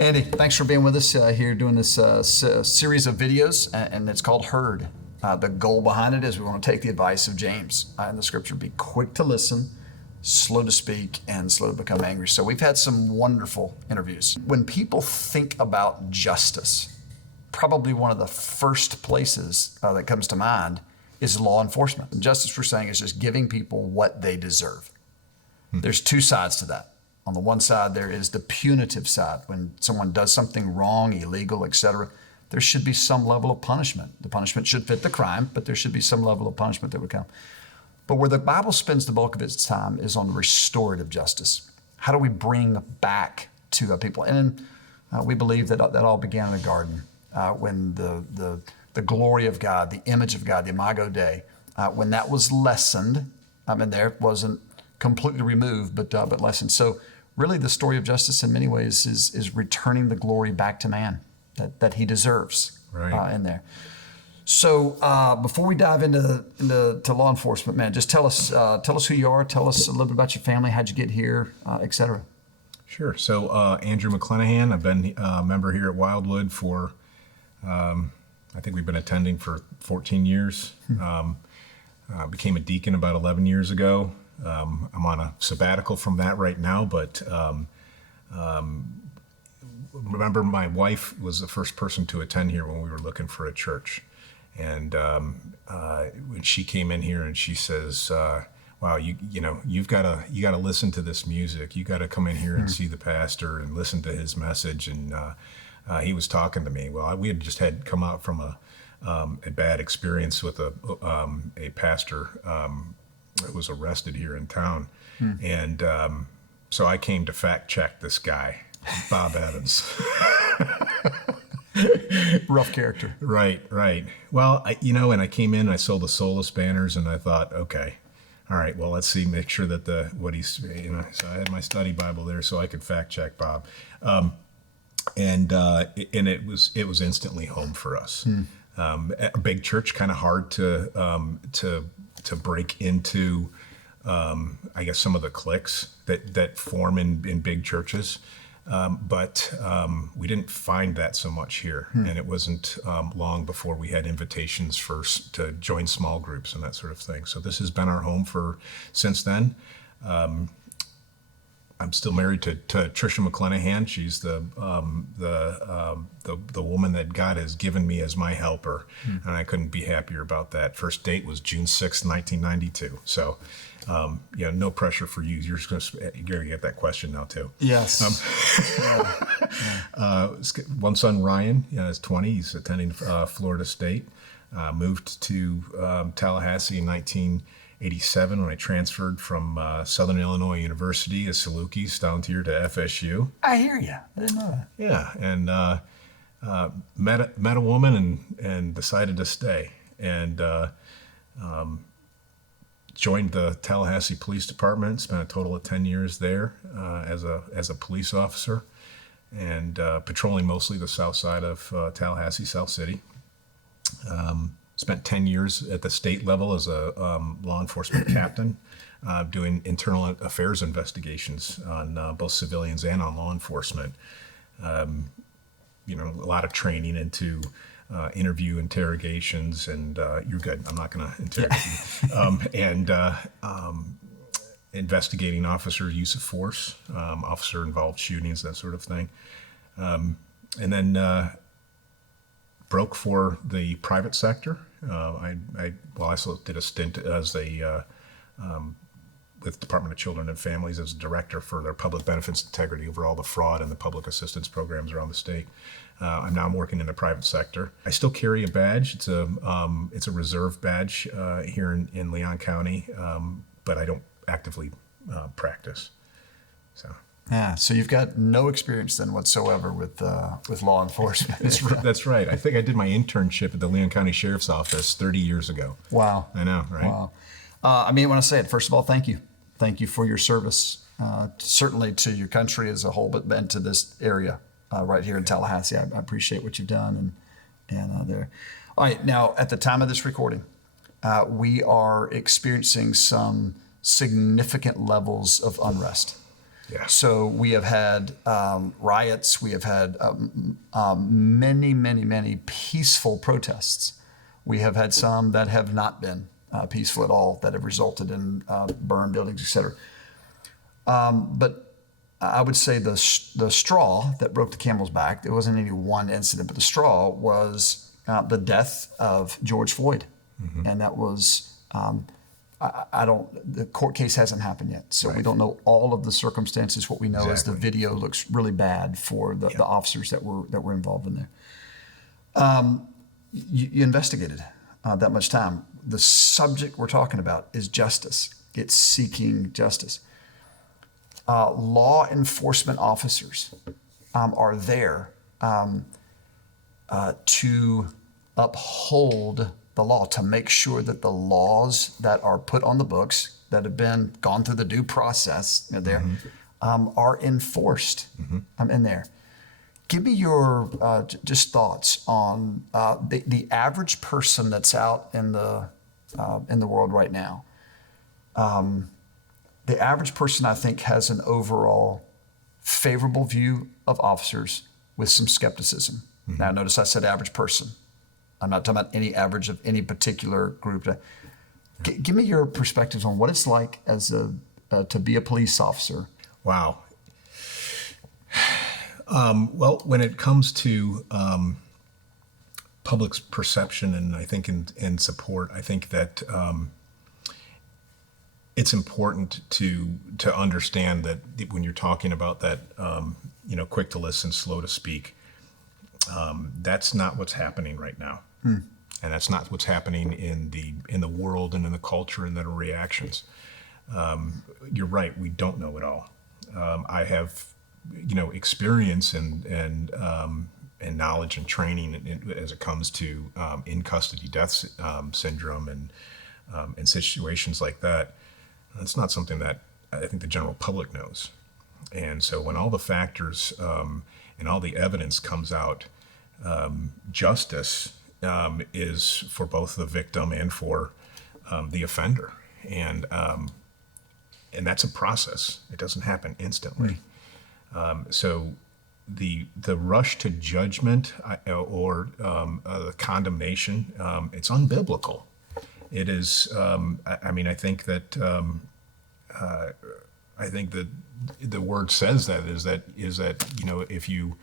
Andy, thanks for being with us here doing this series of videos, and it's called Heard. The goal behind it is we want to take the advice of James in the scripture, be quick to listen, slow to speak, and slow to become angry. So we've had some wonderful interviews. When people think about justice, probably one of the first places that comes to mind is law enforcement. And justice, we're saying, is just giving people what they deserve. There's two sides to that. On the one side, there is the punitive side. When someone does something wrong, illegal, etc., there should be some level of punishment. The punishment should fit the crime, but there should be some level of punishment that would come. But where the Bible spends the bulk of its time is on restorative justice. How do we bring back to people? And we believe that all began in the garden when the glory of God, the image of God, the Imago Dei, when that was lessened. There wasn't completely removed, but lessened. So really the story of justice in many ways is returning the glory back to man that he deserves in there. So before we dive into law enforcement, man, just tell us who you are, tell us a little bit about your family, how'd you get here, et cetera. Sure. So Andrew McClenahan, I've been a member here at Wildwood for, I think we've been attending for 14 years. Became a deacon about 11 years ago. I'm on a sabbatical from that right now, but remember my wife was the first person to attend here when we were looking for a church. And when she came in here and she says, wow, you've got to listen to this music. You got to come in here and see the pastor and listen to his message. And he was talking to me. Well, we had just come out from a bad experience with a pastor that was arrested here in town. And so I came to fact check this guy, Bob Adams. Rough character. Right. Well, and I came in, I saw the Solus banners, and I thought, okay, all right, well, let's see, make sure that so I had my study Bible there so I could fact check Bob. And it was instantly home for us. A big church, kind of hard to break into, I guess, some of the cliques that form in big churches. But we didn't find that so much here. And it wasn't long before we had invitations to join small groups and that sort of thing. So this has been our home since then. I'm still married to Tricia McClenahan. She's the woman that God has given me as my helper, and I couldn't be happier about that. First date was June 6th, 1992. So, no pressure for you. You're going to get that question now too. Yes. One son, Ryan, is 20. He's attending Florida State. Moved to Tallahassee in 1987 when I transferred from Southern Illinois University as Salukis down here to FSU. I hear you. I didn't know that. Yeah, and met a woman and decided to stay, and joined the Tallahassee Police Department. Spent a total of 10 years there as a police officer, and patrolling mostly the south side of Tallahassee, South City. Spent 10 years at the state level as a law enforcement captain, doing internal affairs investigations on both civilians and on law enforcement. A lot of training into interview interrogations, and you're good. I'm not going to interrogate you. Investigating officer use of force, officer involved shootings, that sort of thing. And then broke for the private sector. I also did a stint as with Department of Children and Families as a director for their public benefits integrity over all the fraud and the public assistance programs around the state. I'm now working in the private sector. I still carry a badge. It's a reserve badge here in Leon County, but I don't actively practice. So. Yeah, so you've got no experience then whatsoever with law enforcement. That's right. I think I did my internship at the Leon County Sheriff's Office 30 years ago. Wow. I know, right? Wow. When I say it, first of all, thank you. Thank you for your service, certainly to your country as a whole, but then to this area right here in Tallahassee. I appreciate what you've done and there. All right, now at the time of this recording, we are experiencing some significant levels of unrest. Yeah. So we have had riots. We have had many peaceful protests. We have had some that have not been peaceful at all, that have resulted in burned buildings, etc. But I would say the straw that broke the camel's back, there wasn't any one incident, but the straw was the death of George Floyd. Mm-hmm. And that was, the court case hasn't happened yet. So we don't know all of the circumstances. What we know is the video looks really bad for the officers that were involved in there. You investigated that much time. The subject we're talking about is justice. It's seeking justice. Law enforcement officers are there to uphold the law, to make sure that the laws that are put on the books, that have been gone through the due process there, are enforced in there. Give me your just thoughts on the average person that's out in the world right now. The average person, I think, has an overall favorable view of officers with some skepticism. Mm-hmm. Now, notice I said average person. I'm not talking about any average of any particular group. Give me your perspectives on what it's like as to be a police officer. Wow. Well, when it comes to public's perception and I think in support, I think that it's important to understand that when you're talking about that, quick to listen, slow to speak, that's not what's happening right now. And that's not what's happening in the world and in the culture and the reactions. You're right. We don't know it all. I have, experience and knowledge and training as it comes to in custody death syndrome and situations like that. That's not something that I think the general public knows. And so when all the factors and all the evidence comes out, justice is for both the victim and for the offender. And that's a process. It doesn't happen instantly. So the rush to judgment or the condemnation, it's unbiblical. It is. I think that the word says that is that if you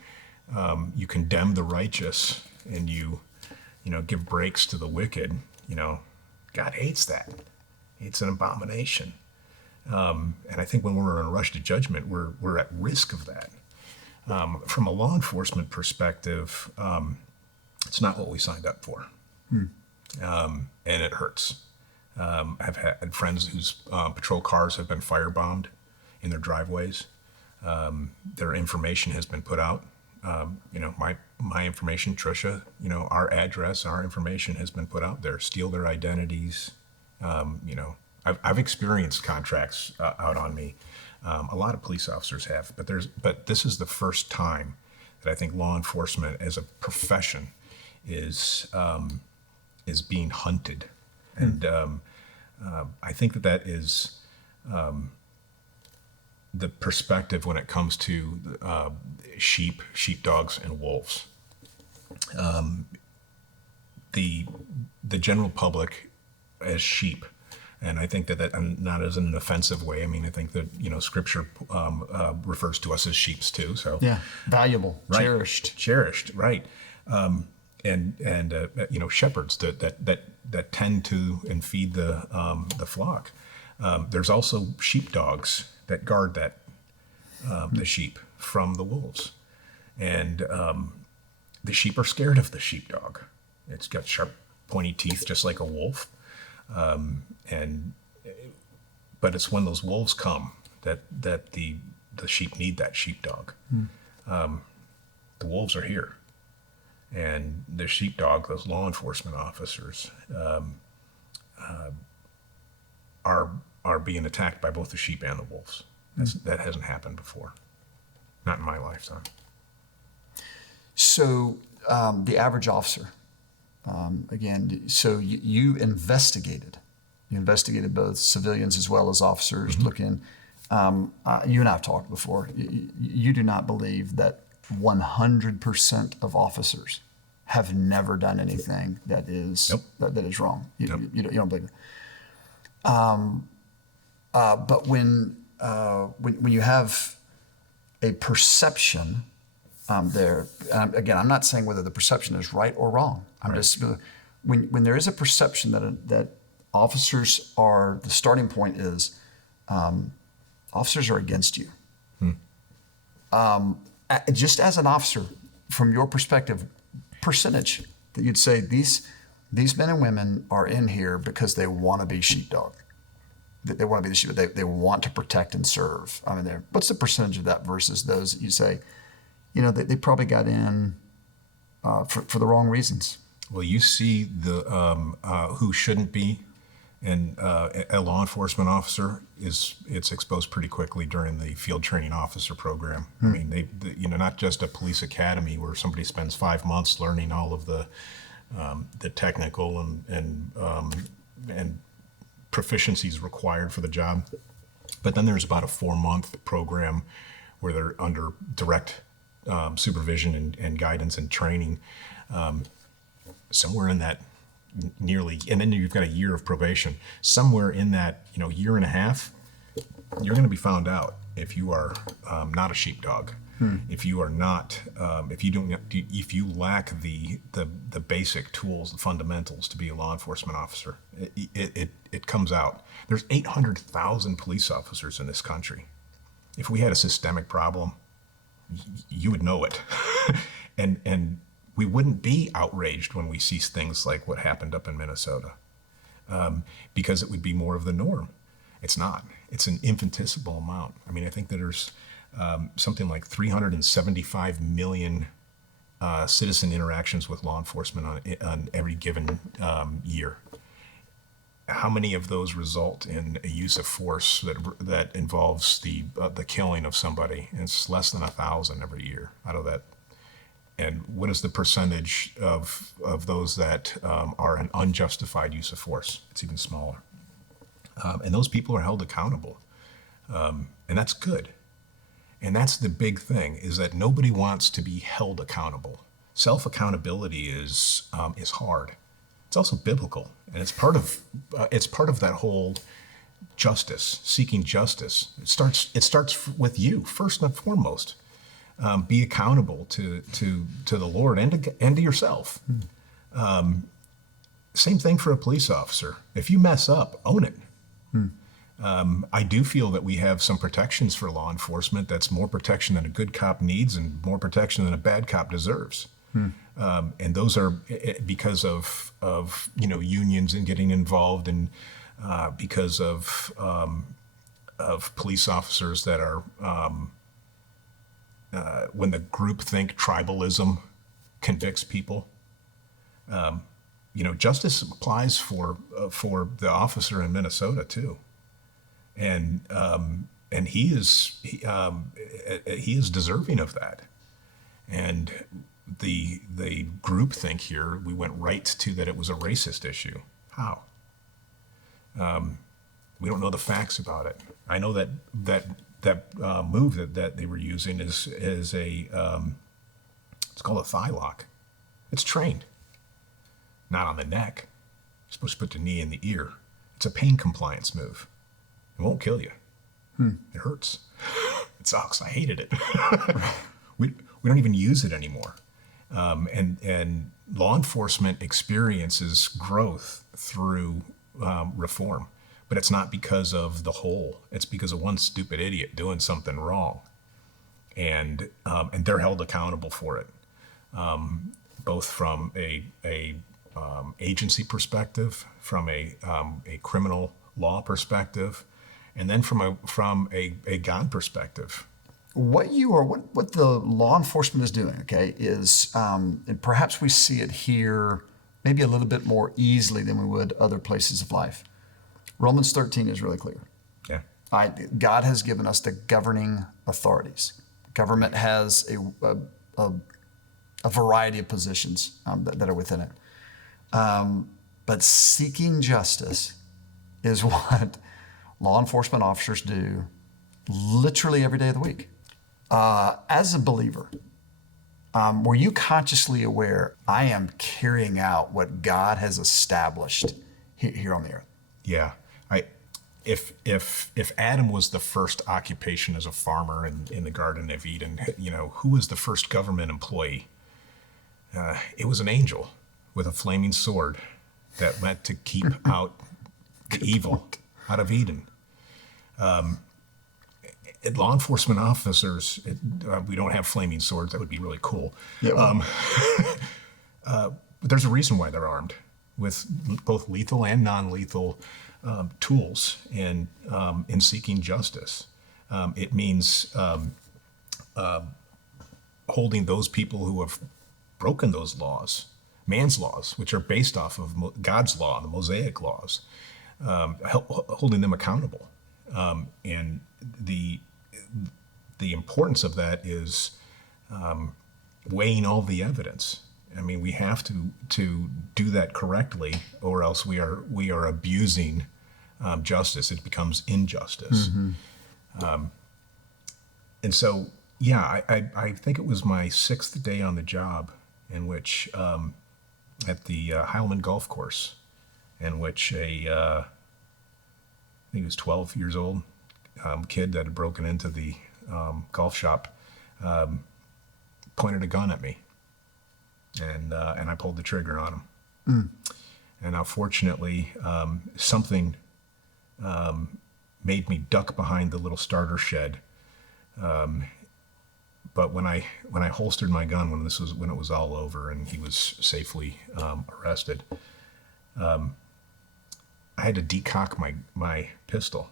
you condemn the righteous and you give breaks to the wicked, God hates that. It's an abomination. And I think when we're in a rush to judgment, we're at risk of that. From a law enforcement perspective, it's not what we signed up for. And it hurts. I've had friends whose patrol cars have been firebombed in their driveways. Their information has been put out. My information, Trisha, our address, our information has been put out there. Steal their identities. I've experienced contracts out on me. A lot of police officers have, but this is the first time that I think law enforcement as a profession is being hunted. And I think that is the perspective when it comes to sheepdogs, and wolves. The general public as sheep, and I think that not as an offensive way. I mean, I think that Scripture refers to us as sheeps too. So valuable, right. cherished, right? And shepherds that tend to and feed the flock. There's also sheepdogs that guard the sheep from the wolves, and the sheep are scared of the sheepdog. It's got sharp, pointy teeth, just like a wolf, but it's when those wolves come that the sheep need that sheepdog. The wolves are here. And the sheepdog, those law enforcement officers, are being attacked by both the sheep and the wolves. That hasn't happened before, not in my lifetime. So the average officer, so you investigated. You investigated both civilians as well as officers, looking. You and I have talked before. You do not believe that 100% of officers have never done anything that is that is wrong. You don't believe it. But when you have a perception there, again, I'm not saying whether the perception is right or wrong. I'm just when there is a perception that officers are, the starting point is officers are against you. Just as an officer, from your perspective, percentage that you'd say these men and women are in here because they want to be sheepdog. They want to be the sheepdog. They want to protect and serve. I mean, what's the percentage of that versus those that you say, they probably got in for the wrong reasons? Well, you see the who shouldn't be, and a law enforcement officer it's exposed pretty quickly during the field training officer program. I mean, not just a police academy where somebody spends 5 months learning all of the technical and proficiencies required for the job, but then there's about a 4-month program where they're under direct supervision and guidance and training, somewhere in that nearly, and then you've got a year of probation. Somewhere in that year and a half, you're going to be found out if you are not a sheepdog, if you are not, if you lack the basic tools, the fundamentals to be a law enforcement officer. It comes out. There's 800,000 police officers in this country. If we had a systemic problem, you would know it, and we wouldn't be outraged when we see things like what happened up in Minnesota, because it would be more of the norm. It's not. It's an infinitesimal amount. I mean, I think that there's something like 375 million citizen interactions with law enforcement on every given year. How many of those result in a use of force that involves the killing of somebody? And it's less than 1,000 every year out of that. And what is the percentage of those that are an unjustified use of force? It's even smaller. And those people are held accountable. And that's good. And that's the big thing, is that nobody wants to be held accountable. Self-accountability is hard. It's also biblical, and it's part of that whole justice, seeking justice. It starts with you first and foremost. Be accountable to the Lord and to yourself. Same thing for a police officer. If you mess up, own it. I do feel that we have some protections for law enforcement. That's more protection than a good cop needs and more protection than a bad cop deserves. And those are because of unions and getting involved, and because of police officers that are when the groupthink tribalism convicts people. Justice applies for the officer in Minnesota too, and he is deserving of that. And the groupthink here, we went right to that it was a racist issue. How? We don't know the facts about it. I know that move that they were using is a it's called a thigh lock. It's trained, not on the neck. You're supposed to put the knee in the ear. It's a pain compliance move. It won't kill you. It hurts. It sucks. I hated it. We don't even use it anymore. And law enforcement experiences growth through reform, but it's not because of the whole. It's because of one stupid idiot doing something wrong, and they're held accountable for it, both from a agency perspective, from a criminal law perspective, and then from a God perspective. What the law enforcement is doing, okay, is, and perhaps we see it here maybe a little bit more easily than we would other places of life. Romans 13 is really clear. Yeah. God has given us the governing authorities. Government has a variety of positions that are within it. But seeking justice is what law enforcement officers do literally every day of the week. As a believer, were you consciously aware, I am carrying out what God has established here on the earth? Yeah. If Adam was the first occupation as a farmer in the Garden of Eden, who was the first government employee? It was an angel with a flaming sword that meant to keep out the evil out of Eden. Law enforcement officers, we don't have flaming swords. That would be really cool. Yeah. But there's a reason why they're armed with both lethal and non-lethal tools in seeking justice. It means holding those people who have broken those laws, man's laws, which are based off of God's law, the Mosaic laws, holding them accountable. And the importance of that is weighing all the evidence. I mean, we have to do that correctly, or else we are abusing justice. It becomes injustice. Mm-hmm. And so, yeah, I think it was my 6th day on the job, in which at the Heilman Golf Course, in which I think he was 12 years old, kid that had broken into the golf shop, pointed a gun at me, and I pulled the trigger on him. Mm. And now, fortunately, something made me duck behind the little starter shed. But when I holstered my gun, when it was all over and he was safely arrested, I had to decock my pistol.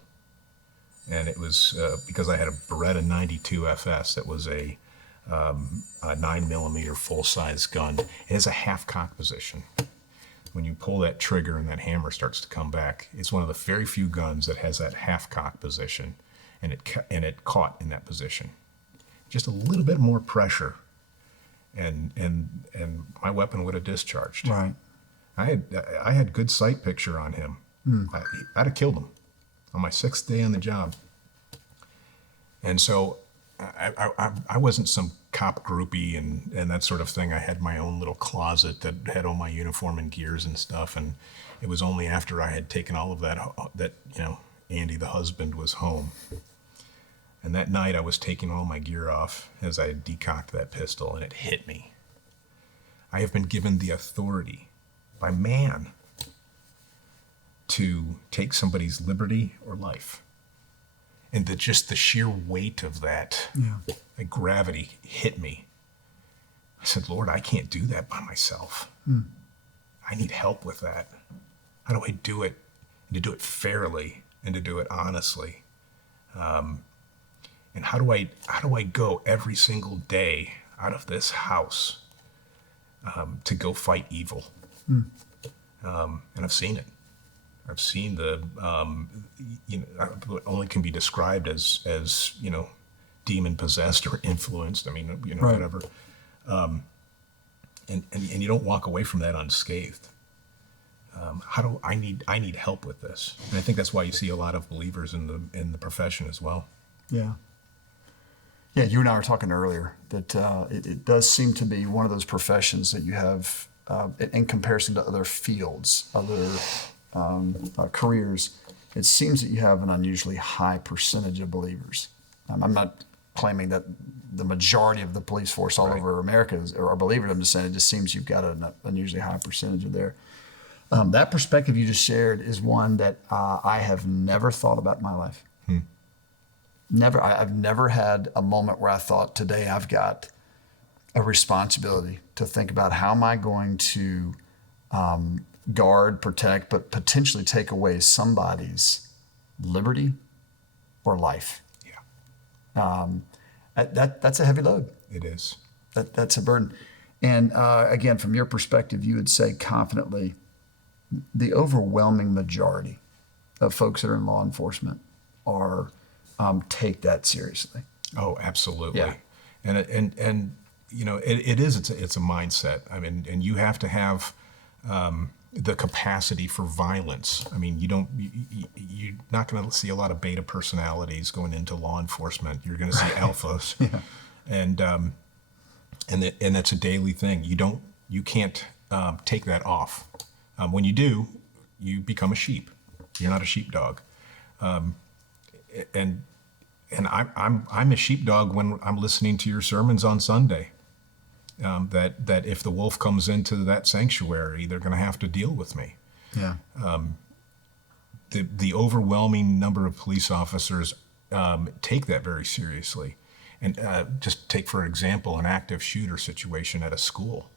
And it was because I had a Beretta 92 FS that was a 9mm full-size gun. It has a half-cock position. When you pull that trigger and that hammer starts to come back, it's one of the very few guns that has that half-cock position, and it caught in that position. Just a little bit more pressure, and my weapon would have discharged. Right. I had good sight picture on him. I'd have killed him on my 6th day on the job. And so I wasn't some cop groupie and that sort of thing. I had my own little closet that had all my uniform and gears and stuff. And it was only after I had taken all of that Andy, the husband, was home. And that night I was taking all my gear off as I had decocked that pistol, and it hit me. I have been given the authority by man to take somebody's liberty or life. And just the sheer weight of that, the gravity hit me. I said, Lord, I can't do that by myself. I need help with that. How do I do it? And to do it fairly and to do it honestly. And how do I go every single day out of this house to go fight evil? And I've seen it. I've seen what only can be described as demon possessed or influenced. I mean, right. Whatever. And you don't walk away from that unscathed. I need help with this, and I think that's why you see a lot of believers in the profession as well. Yeah. Yeah, you and I were talking earlier that it does seem to be one of those professions that you have, in comparison to other fields, other careers, it seems that you have an unusually high percentage of believers. I'm not claiming that the majority of the police force all over America are believers. I'm just saying it just seems you've got an unusually high percentage of there. That perspective you just shared is one that I have never thought about in my life. I've never had a moment where I thought, today I've got a responsibility to think about how am I going to guard, protect, but potentially take away somebody's liberty or life. Yeah. That's a heavy load. It is. That's a burden. And again, from your perspective, you would say confidently, the overwhelming majority of folks that are in law enforcement are take that seriously. Oh, absolutely. Yeah. And it is. It's a mindset. I mean, and you have to have the capacity for violence. I mean, you're not going to see a lot of beta personalities going into law enforcement. You're going to see alphas, and that's a daily thing. You can't take that off. When you do, you become a sheep. You're not a sheepdog. And I'm a sheepdog when I'm listening to your sermons on Sunday. That if the wolf comes into that sanctuary, they're going to have to deal with me. Yeah. The overwhelming number of police officers take that very seriously. And just take, for example, an active shooter situation at a school.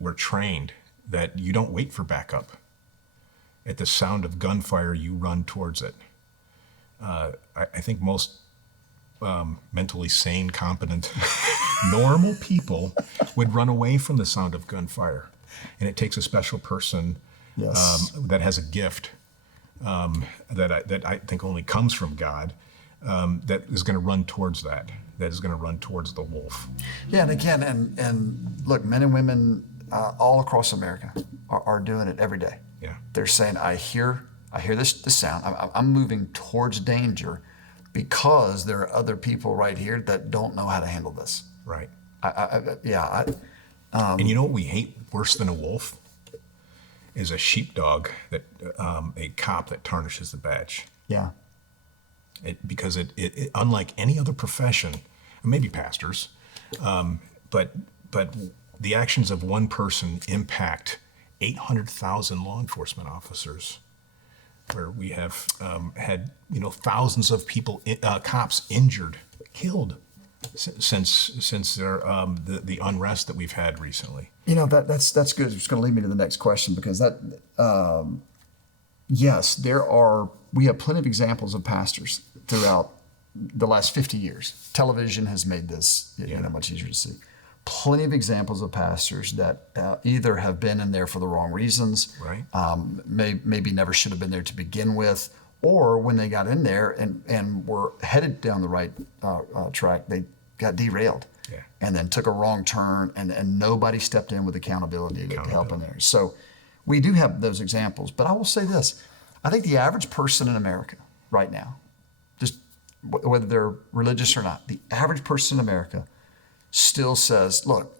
We're trained that you don't wait for backup. At the sound of gunfire, you run towards it. I think most mentally sane, competent, normal people would run away from the sound of gunfire. And it takes a special person that has a gift that I think only comes from God, that is going to run towards that is going to run towards the wolf. Yeah, and again, and look, men and women all across America are doing it every day. Yeah. They're saying, I hear this sound. I'm moving towards danger because there are other people right here that don't know how to handle this. Right. And you know what we hate worse than a wolf? Is a sheepdog, that a cop that tarnishes the badge. Yeah. Because it unlike any other profession, maybe pastors, but the actions of one person impact 800,000 law enforcement officers, where we have had thousands of people, cops injured, killed since the unrest that we've had recently. That's good. It's going to lead me to the next question, because yes, we have plenty of examples of pastors throughout the last 50 years. Television has made this much easier to see. Plenty of examples of pastors that either have been in there for the wrong reasons, right? Maybe never should have been there to begin with, or when they got in there and were headed down the right track, they got derailed, and then took a wrong turn, and nobody stepped in with accountability to help in there. So we do have those examples, but I will say this. I think the average person in America right now, just whether they're religious or not, the average person in America still says, look,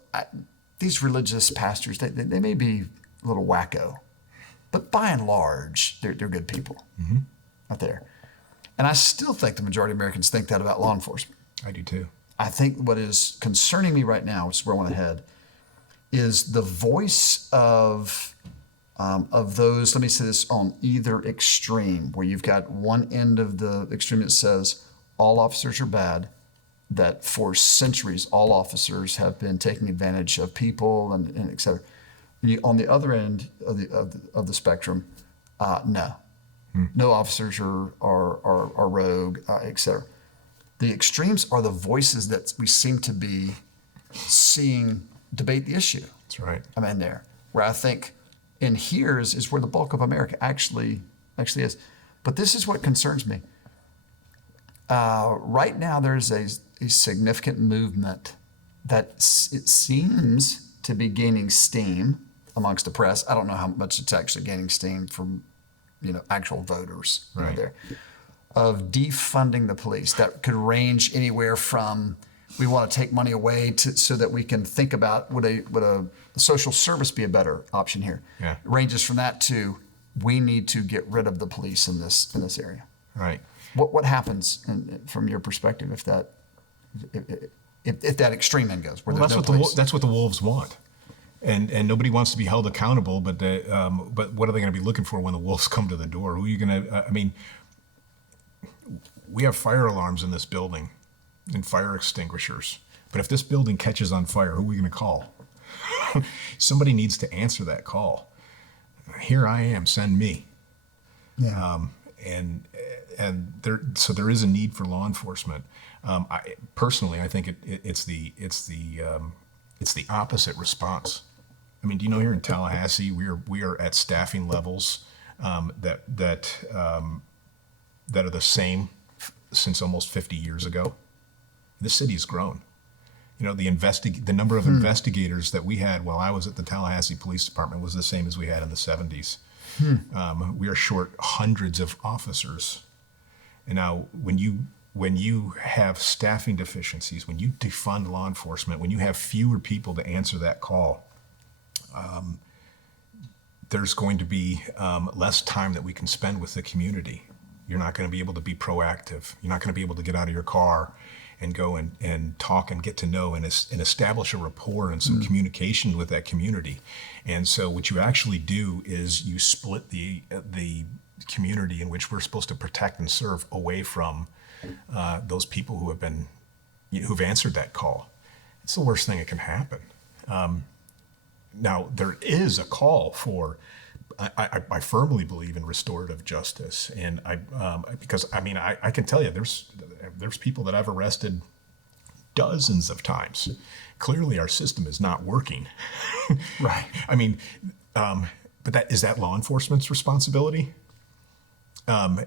these religious pastors, they may be a little wacko, but by and large, they're good people out there. And I still think the majority of Americans think that about law enforcement. I do too. I think what is concerning me right now, which is where I want to head, is the voice of those, let me say this, on either extreme, where you've got one end of the extreme that says all officers are bad, that for centuries all officers have been taking advantage of people and et cetera. On the other end of the spectrum, no officers are rogue, et cetera. The extremes are the voices that we seem to be seeing debate the issue. That's right. I'm in there, where I think in here is where the bulk of America actually is. But this is what concerns me. Right now, there's a significant movement that it seems to be gaining steam amongst the press. I don't know how much it's actually gaining steam from, actual voters there, of defunding the police. That could range anywhere from, we want to take money away so that we can think about would a social service be a better option here. Yeah. It ranges from that to, we need to get rid of the police in this area. Right. What happens from your perspective if that extreme end goes? Well, that's what the wolves want, and nobody wants to be held accountable. But what are they going to be looking for when the wolves come to the door? Who are you going to? We have fire alarms in this building and fire extinguishers. But if this building catches on fire, who are we going to call? Somebody needs to answer that call. Here I am, send me. Yeah. And there is a need for law enforcement. I think it's the opposite response. I mean, do you know, here in Tallahassee, we are at staffing levels that are the same since almost 50 years ago. The city's grown, The number of investigators that we had while I was at the Tallahassee Police Department was the same as we had in the 70s. We are short hundreds of officers. And now when you have staffing deficiencies, when you defund law enforcement, when you have fewer people to answer that call, there's going to be less time that we can spend with the community. You're not going to be able to be proactive. You're not going to be able to get out of your car and go and talk and get to know and establish a rapport and some communication with that community. And so what you actually do is you split the community in which we're supposed to protect and serve away from those people who've answered that call. It's the worst thing that can happen. Now, there is a call for, I firmly believe in restorative justice, and because I can tell you there's people that I've arrested dozens of times. Clearly, our system is not working. Right. But is that law enforcement's responsibility? The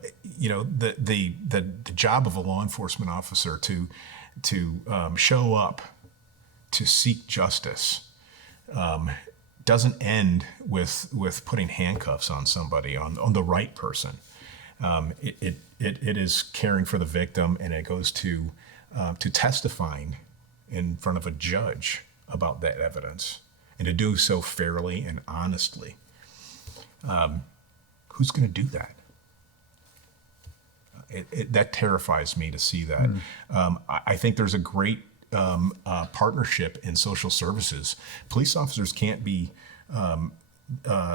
job of a law enforcement officer to show up to seek justice doesn't end with putting handcuffs on somebody, on the right person. It is caring for the victim, and it goes to testifying in front of a judge about that evidence, and to do so fairly and honestly. Who's going to do that? That terrifies me to see that. I think there's a great partnership in social services. Police officers can't be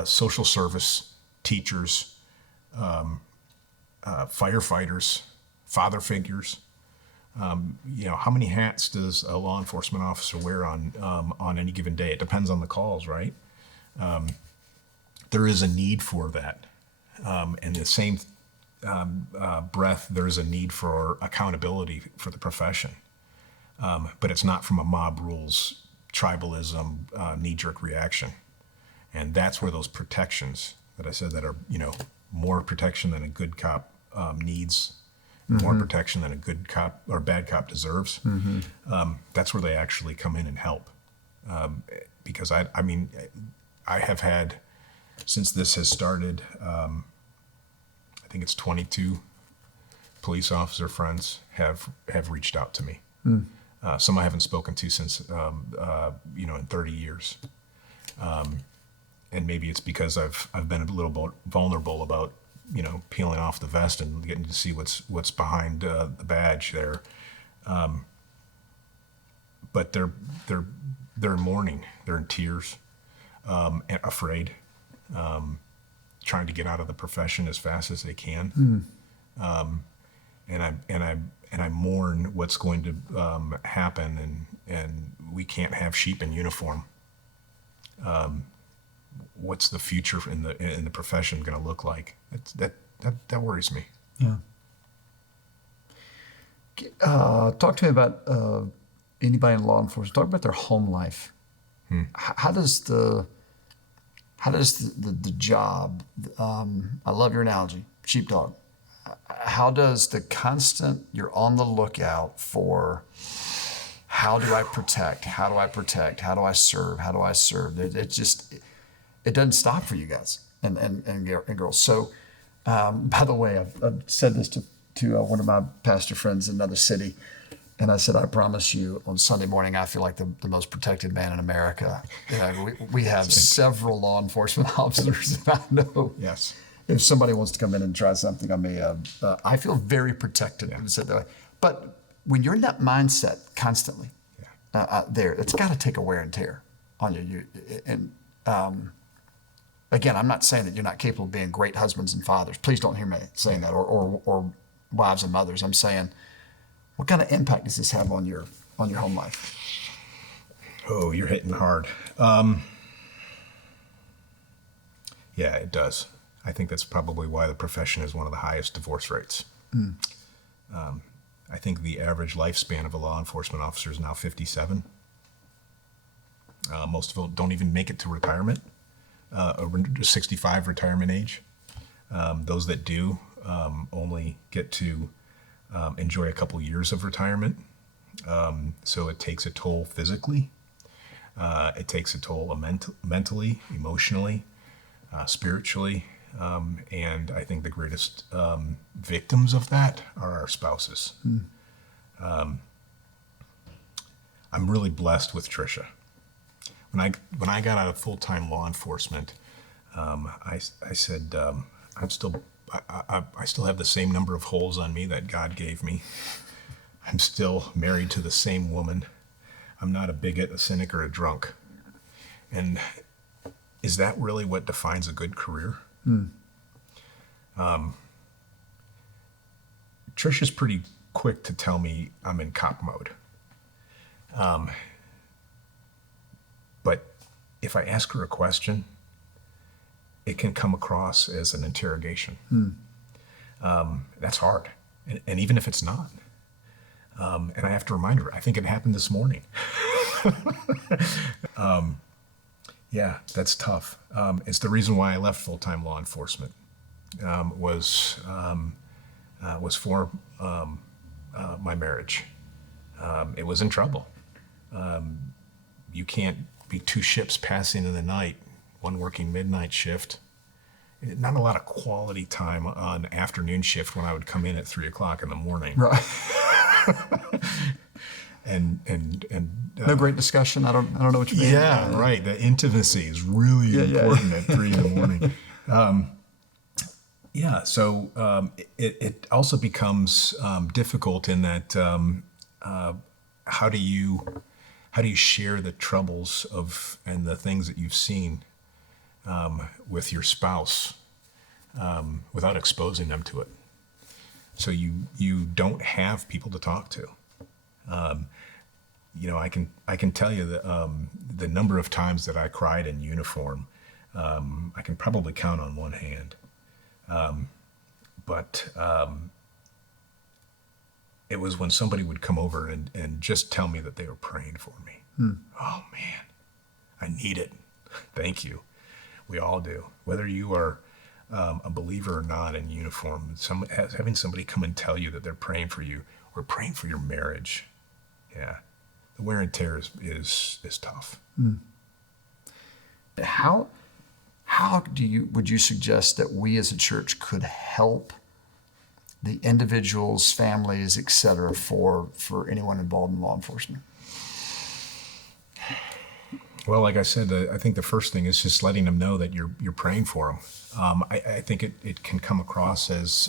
social service teachers, firefighters, father figures. How many hats does a law enforcement officer wear on any given day? It depends on the calls, right? There is a need for that. And the same breath, there's a need for accountability for the profession. But it's not from a mob rules, tribalism, knee-jerk reaction. And that's where those protections that I said that are, more protection than a good cop needs, more protection than a good cop or bad cop deserves. That's where they actually come in and help. Because I have had, since this has started, I think it's 22 police officer friends have reached out to me. Some I haven't spoken to since, in 30 years. And maybe it's because I've been a little vulnerable about, peeling off the vest and getting to see what's behind the badge there. But they're in mourning, they're in tears, and afraid, trying to get out of the profession as fast as they can. And I mourn what's going to happen, and we can't have sheep in uniform. What's the future in the profession going to look like? That worries me. Yeah. Talk to me about anybody in law enforcement. Talk about their home life. How does the job? I love your analogy, sheepdog. How does the constant, you're on the lookout for, how do I protect? How do I protect? How do I serve? How do I serve? It doesn't stop for you guys and girls. So, by the way, I've said this to one of my pastor friends in another city, and I said, I promise you, on Sunday morning, I feel like the most protected man in America. We have several law enforcement officers that I know. Yes. If somebody wants to come in and try something on me, I feel very protected. Yeah. But when you're in that mindset constantly, it's got to take a wear and tear on you. Again, I'm not saying that you're not capable of being great husbands and fathers. Please don't hear me saying that, or wives and mothers. I'm saying, what kind of impact does this have on your home life? Oh, you're hitting hard. Yeah, it does. I think that's probably why the profession is one of the highest divorce rates. I think the average lifespan of a law enforcement officer is now 57. Most of them don't even make it to retirement, 65 retirement age. Those that do only get to enjoy a couple years of retirement. So it takes a toll physically. It takes a toll mentally, emotionally, spiritually. And I think the greatest victims of that are our spouses. I'm really blessed with Tricia. When I got out of full-time law enforcement, I said, I still have the same number of holes on me that God gave me. I'm still married to the same woman. I'm not a bigot, a cynic, or a drunk. And is that really what defines a good career? Tricia's pretty quick to tell me I'm in cop mode. But if I ask her a question, it can come across as an interrogation. That's hard. And even if it's not. And I have to remind her, I think it happened this morning. Yeah, that's tough. It's the reason why I left full-time law enforcement. Was for my marriage. It was in trouble. You can't be two ships passing in the night, one working midnight shift. Not a lot of quality time on afternoon shift when I would come in at 3:00 in the morning. Right. and No great discussion. I don't know what you mean. Yeah, right. The intimacy is really important at 3 a.m. So it also becomes difficult in that how do you share the troubles of and the things that you've seen with your spouse without exposing them to it? So you don't have people to talk to. I can tell you the number of times that I cried in uniform. I can probably count on one hand. But it was when somebody would come over and just tell me that they were praying for me. Oh man, I need it. Thank you. We all do. Whether you are a believer or not in uniform, having somebody come and tell you that they're praying for you or praying for your marriage. Yeah. The wear and tear is tough. How would you suggest that we as a church could help the individuals, families, et cetera, for anyone involved in law enforcement? Well, like I said, I think the first thing is just letting them know that you're praying for them. I think it can come across as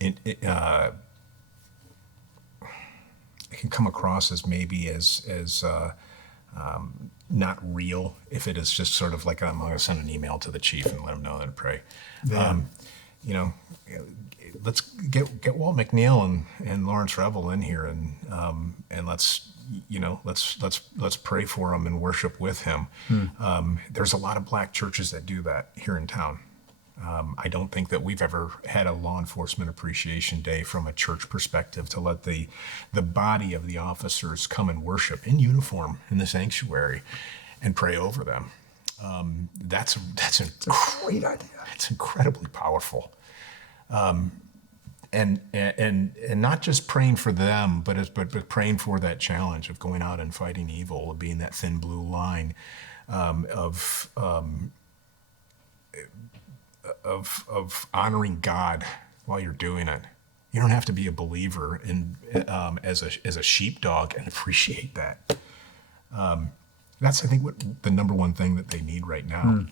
it can come across as maybe as not real if it is just sort of like I'm going to send an email to the chief and let him know that I pray. Yeah. Let's get Walt McNeely and Lawrence Revel in here and let's pray for him and worship with him. There's a lot of black churches that do that here in town. I don't think that we've ever had a law enforcement appreciation day from a church perspective to let the body of the officers come and worship in uniform in the sanctuary and pray over them. That's a great idea. It's incredibly powerful. And not just praying for them, but praying for that challenge of going out and fighting evil, of being that thin blue line of honoring God while you're doing it. You don't have to be a believer in as a sheepdog and appreciate that. That's, I think, what the number one thing that they need right now.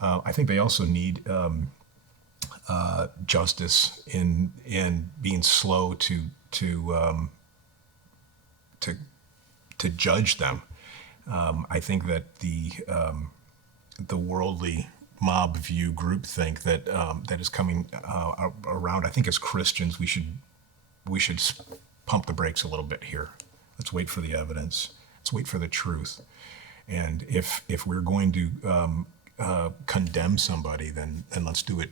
I think they also need justice in being slow to judge them. I think that the worldly mob view groupthink that is coming around. I think as Christians we should pump the brakes a little bit here. Let's wait for the evidence. Let's wait for the truth. And if we're going to condemn somebody, then let's do it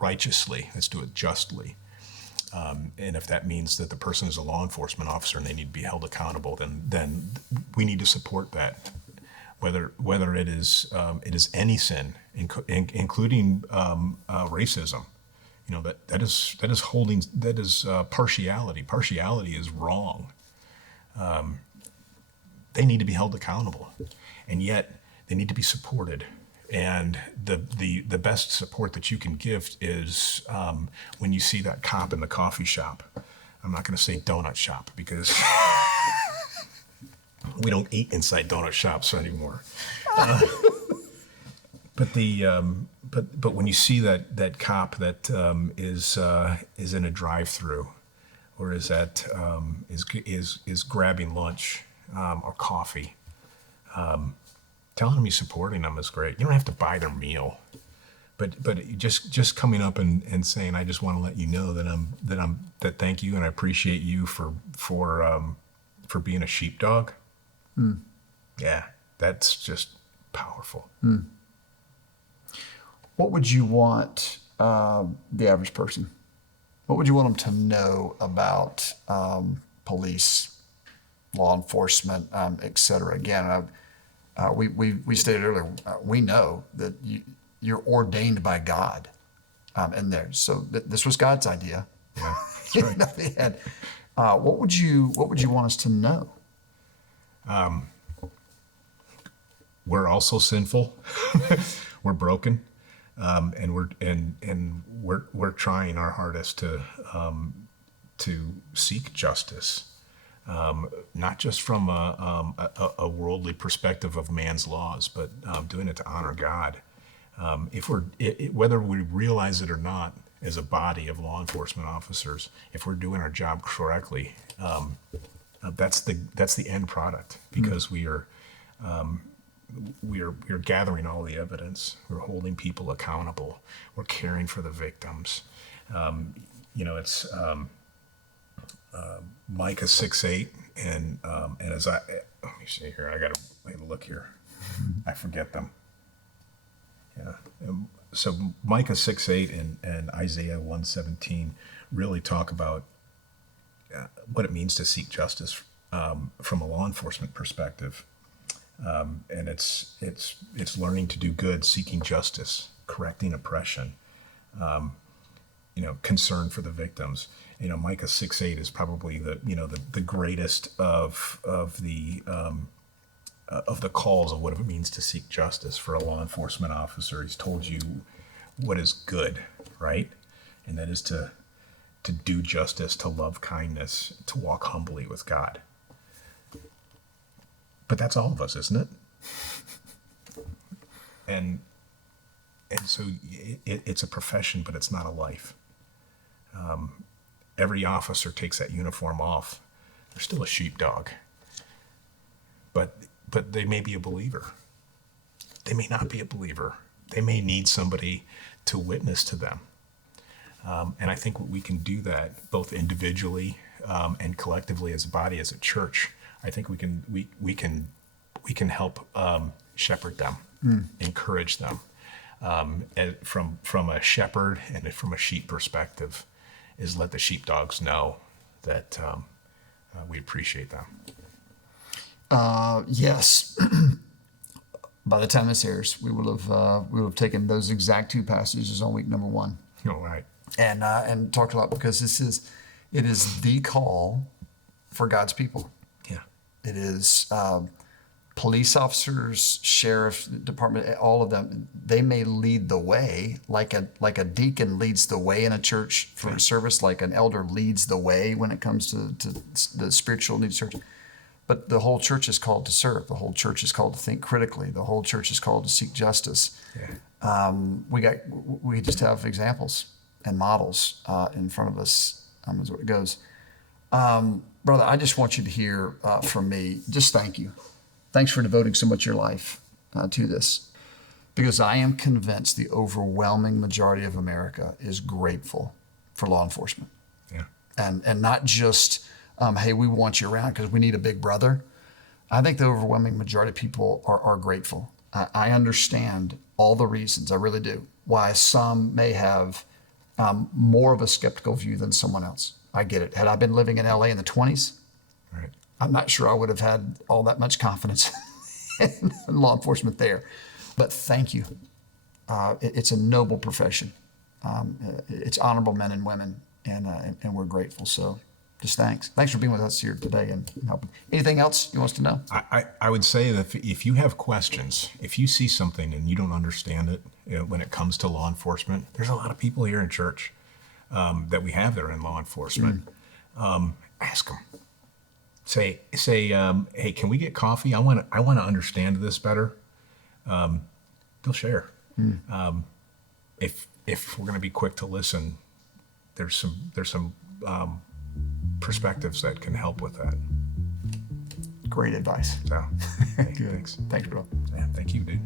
righteously. Let's do it justly. And if that means that the person is a law enforcement officer and they need to be held accountable, then we need to support that. Whether it is any sin, including racism. that is partiality. Partiality is wrong. They need to be held accountable, and yet they need to be supported. And the best support that you can give is when you see that cop in the coffee shop. I'm not going to say donut shop because we don't eat inside donut shops anymore. But when you see that cop that is in a drive-through, or is grabbing lunch or coffee, telling them you're supporting them is great. You don't have to buy their meal, but just coming up and saying, I just want to let you know that thank you and I appreciate you for being a sheepdog. Yeah, that's just powerful. What would you want the average person? What would you want them to know about police, law enforcement, et cetera? Again, we stated earlier, we know that you're ordained by God in there. So this was God's idea. Yeah, that's right. What would you want us to know? We're also sinful. We're broken. And we're trying our hardest to seek justice, not just from a worldly perspective of man's laws, but doing it to honor God. Whether we realize it or not, as a body of law enforcement officers, if we're doing our job correctly, that's the end product, because we're gathering all the evidence. We're holding people accountable. We're caring for the victims. It's Micah 6:8, and as let me see here. I gotta look here. I forget them. Yeah. So Micah 6:8 and Isaiah 1:17 really talk about what it means to seek justice from a law enforcement perspective. And it's learning to do good, seeking justice, correcting oppression, concern for the victims. Micah 6:8 is probably the greatest of the calls of what it means to seek justice for a law enforcement officer. He's told you what is good, right? And that is to do justice, to love kindness, to walk humbly with God. But that's all of us, isn't it? And so it's a profession, but it's not a life. Every officer takes that uniform off. They're still a sheepdog. But they may be a believer. They may not be a believer. They may need somebody to witness to them. And I think we can do that both individually and collectively as a body, as a church. I think we can help shepherd them, encourage them. And from a shepherd and from a sheep perspective, is let the sheepdogs know that we appreciate them. Yes. By the time this airs, we will have taken those exact two passages on week number 1. All right. And talked about, because it is the call for God's people. Yeah. It is police officers, sheriff department, all of them. They may lead the way, like a deacon leads the way in a church for a service, like an elder leads the way when it comes to the spiritual needs church. But the whole church is called to serve. The whole church is called to think critically. The whole church is called to seek justice. Yeah. We just have examples and models in front of us. Is what it goes. Brother, I just want you to hear from me, just thank you. Thanks for devoting so much of your life to this, because I am convinced the overwhelming majority of America is grateful for law enforcement. Yeah. And not just, hey, we want you around because we need a big brother. I think the overwhelming majority of people are grateful. I understand all the reasons, I really do, why some may have more of a skeptical view than someone else. I get it. Had I been living in LA in the 20s, right, I'm not sure I would have had all that much confidence in law enforcement there. But thank you. It's a noble profession. it's honorable men and women, and we're grateful. So just thanks for being with us here today and helping. Anything else you want us to know? I would say that if you have questions, if you see something and you don't understand it, when it comes to law enforcement, there's a lot of people here in church that we have that are in law enforcement. Ask them. Say, hey, can we get coffee? I want to understand this better. They'll share. If we're going to be quick to listen, there's some perspectives that can help with that. Great advice. So, hey, thanks. Thanks, bro. Yeah, thank you, dude.